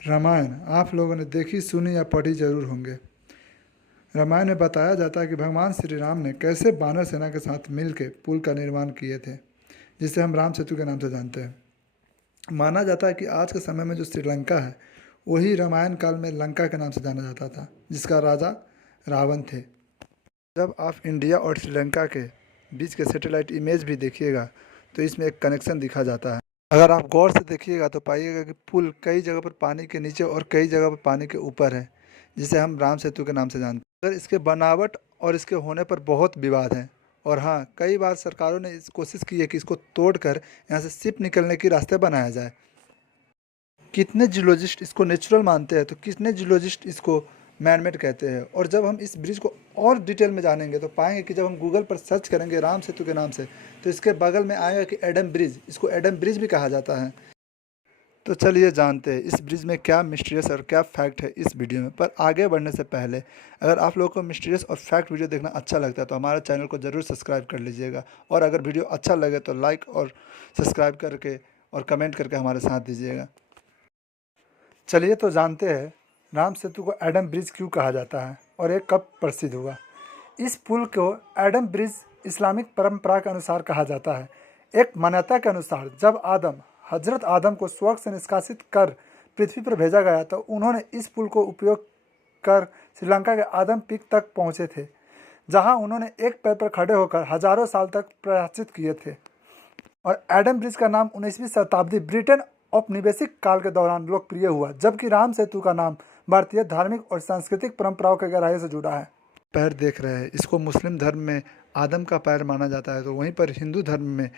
रामायण आप लोगों ने देखी, सुनी या पढ़ी जरूर होंगे। रामायण में बताया जाता है कि भगवान श्री राम ने कैसे वानर सेना के साथ मिलकर पुल का निर्माण किए थे, जिसे हम राम सेतु के नाम से जानते हैं। माना जाता है कि आज के समय में जो श्रीलंका है वही रामायण काल में लंका के नाम से जाना जाता था, जिसका राजा रावण थे। जब आप इंडिया और श्रीलंका के बीच के सैटेलाइट इमेज भी देखिएगा तो इसमें एक कनेक्शन दिखा जाता है। अगर आप गौर से देखिएगा तो पाइएगा कि पुल कई जगह पर पानी के नीचे और कई जगह पर पानी के ऊपर है, जिसे हम राम सेतु के नाम से जानते हैं। अगर इसके बनावट और इसके होने पर बहुत विवाद है, और हाँ, कई बार सरकारों ने इस कोशिश की है कि इसको तोड़कर यहाँ से शिप निकलने के रास्ते बनाया जाए। कितने जियोलॉजिस्ट इसको नेचुरल मानते हैं तो कितने जियोलॉजिस्ट इसको मैनमेड कहते हैं। और जब हम इस ब्रिज को और डिटेल में जानेंगे तो पाएंगे कि जब हम गूगल पर सर्च करेंगे राम सेतु के नाम से तो इसके बगल में आएगा कि एडम ब्रिज, इसको एडम ब्रिज भी कहा जाता है। तो चलिए जानते हैं इस ब्रिज में क्या मिस्टीरियस और क्या फैक्ट है इस वीडियो में। पर आगे बढ़ने से पहले अगर आप लोगों को मिस्टीरियस और फैक्ट वीडियो देखना अच्छा लगता है तो हमारे चैनल को ज़रूर सब्सक्राइब कर लीजिएगा, और अगर वीडियो अच्छा लगे तो लाइक और सब्सक्राइब करके और कमेंट करके हमारे साथ दीजिएगा। चलिए तो जानते हैं राम सेतु को एडम ब्रिज क्यों कहा जाता है और ये कब प्रसिद्ध हुआ। इस पुल को एडम ब्रिज इस्लामिक परंपरा के अनुसार कहा जाता है। एक मान्यता के अनुसार जब हजरत आदम को स्वर्ग से निष्कासित कर पृथ्वी पर भेजा गया तो उन्होंने इस पुल को उपयोग कर श्रीलंका के आदम पीक तक पहुँचे थे, जहाँ उन्होंने एक पैर पर खड़े होकर हजारों साल तक प्रायश्चित किए थे। और एडम ब्रिज का नाम 19वीं शताब्दी ब्रिटेन औपनिवेशिक काल के दौरान लोकप्रिय हुआ, जबकि राम सेतु का नाम भारतीय धार्मिक और सांस्कृतिक परंपराओं के गहराई से जुड़ा है। पैर देख रहे हैं, इसको मुस्लिम धर्म में आदम का पैर माना जाता है, तो वहीं पर हिंदू धर्म में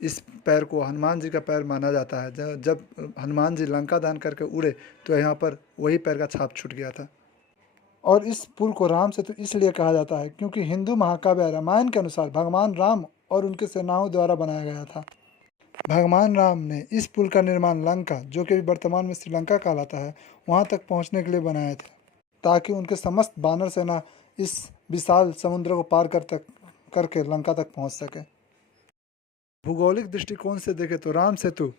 इस पैर को हनुमान जी का पैर माना जाता है। जब हनुमान जी लंका दान करके उड़े तो यहाँ पर वही पैर का छाप छूट गया था। और इस पुल को राम सेतु इसलिए कहा जाता है क्योंकि हिंदू महाकाव्य रामायण के अनुसार भगवान राम और उनके सेनाओं द्वारा बनाया गया था। भगवान राम ने इस पुल का निर्माण लंका, जो कि वर्तमान में श्रीलंका कहलाता है, वहां तक पहुंचने के लिए बनाया था, ताकि उनके समस्त बानर सेना इस विशाल समुद्र को पार करके लंका तक पहुंच सके। भौगोलिक दृष्टिकोण से देखें तो राम सेतु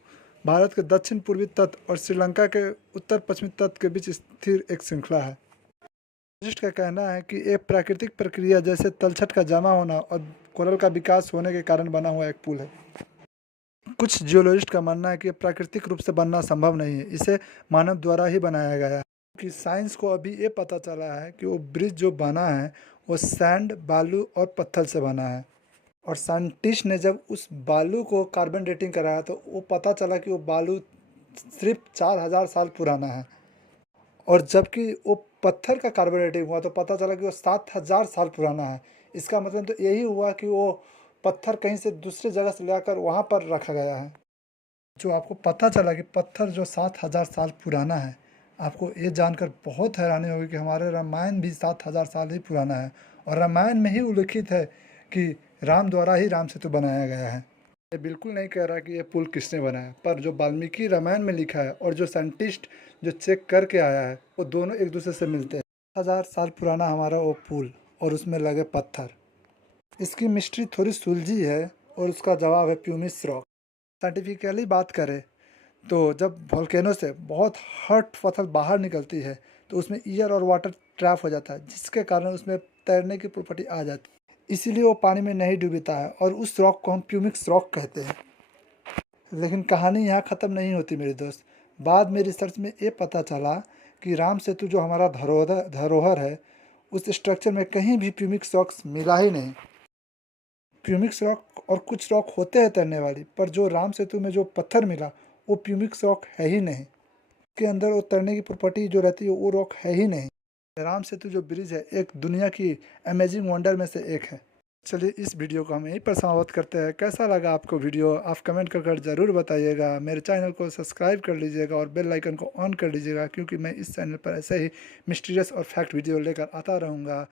भारत के दक्षिण पूर्वी तट और श्रीलंका के उत्तर पश्चिमी तट के बीच स्थिर एक श्रृंखला है। जियोलॉजिस्ट का कहना है कि एक प्राकृतिक प्रक्रिया जैसे तलछट का जमा होना और कोरल का विकास होने के कारण बना हुआ एक पुल है। कुछ जियोलॉजिस्ट का मानना है कि प्राकृतिक रूप से बनना संभव नहीं है, इसे मानव द्वारा ही बनाया गया है। कि साइंस को अभी ये पता चला है कि वो ब्रिज जो बना है वो सैंड, बालू और पत्थर से बना है। और साइंटिस्ट ने जब उस बालू को कार्बन डेटिंग कराया तो वो पता चला कि वो बालू सिर्फ 4000 साल पुराना है, और जबकि वो पत्थर का कार्बन डेटिंग हुआ तो पता चला कि वो 7000 साल पुराना है। इसका मतलब तो यही हुआ कि वो पत्थर कहीं से दूसरी जगह से लाकर वहाँ पर रखा गया है। जो आपको पता चला कि पत्थर जो 7000 साल पुराना है, आपको ये जानकर बहुत हैरानी होगी कि हमारे रामायण भी 7000 साल ही पुराना है, और रामायण में ही उल्लिखित है कि राम द्वारा ही राम सेतु बनाया गया है। ये बिल्कुल नहीं कह रहा कि ये पुल किसने बनाया, पर जो वाल्मीकि रामायण में लिखा है और जो साइंटिस्ट जो चेक करके आया है वो दोनों एक दूसरे से मिलते हैं। 1000 साल पुराना हमारा वो पुल और उसमें लगे पत्थर, इसकी मिस्ट्री थोड़ी सुलझी है और उसका जवाब है प्यूमिस रॉक। साइंटिफिकली बात करें तो जब वोल्केनो से बहुत हॉट पत्थर बाहर निकलती है तो उसमें एयर और वाटर ट्रैप हो जाता है, जिसके कारण उसमें तैरने की प्रॉपर्टी आ जाती है, इसीलिए वो पानी में नहीं डूबता है और उस रॉक को हम प्यूमिक्स रॉक कहते हैं। लेकिन कहानी यहाँ ख़त्म नहीं होती मेरे दोस्त। बाद में रिसर्च में ये पता चला कि राम सेतु जो हमारा धरोहर है उस स्ट्रक्चर में कहीं भी प्यूमिक्स रॉक्स मिला ही नहीं। प्यूमिक्स रॉक और कुछ रॉक होते हैं तैरने वाली, पर जो राम सेतु में जो पत्थर मिला वो प्यूमिक्स रॉक है ही नहीं। के अंदर वो तैरने की प्रॉपर्टी जो रहती है वो रॉक है ही नहीं। राम सेतु जो ब्रिज है एक दुनिया की अमेजिंग वंडर में से एक है। चलिए इस वीडियो को हम यहीं पर समाप्त करते हैं। कैसा लगा आपको वीडियो आप कमेंट कर ज़रूर बताइएगा। मेरे चैनल को सब्सक्राइब कर लीजिएगा और बेल आइकन को ऑन कर लीजिएगा, क्योंकि मैं इस चैनल पर ऐसे ही मिस्टीरियस और फैक्ट वीडियो लेकर आता रहूँगा।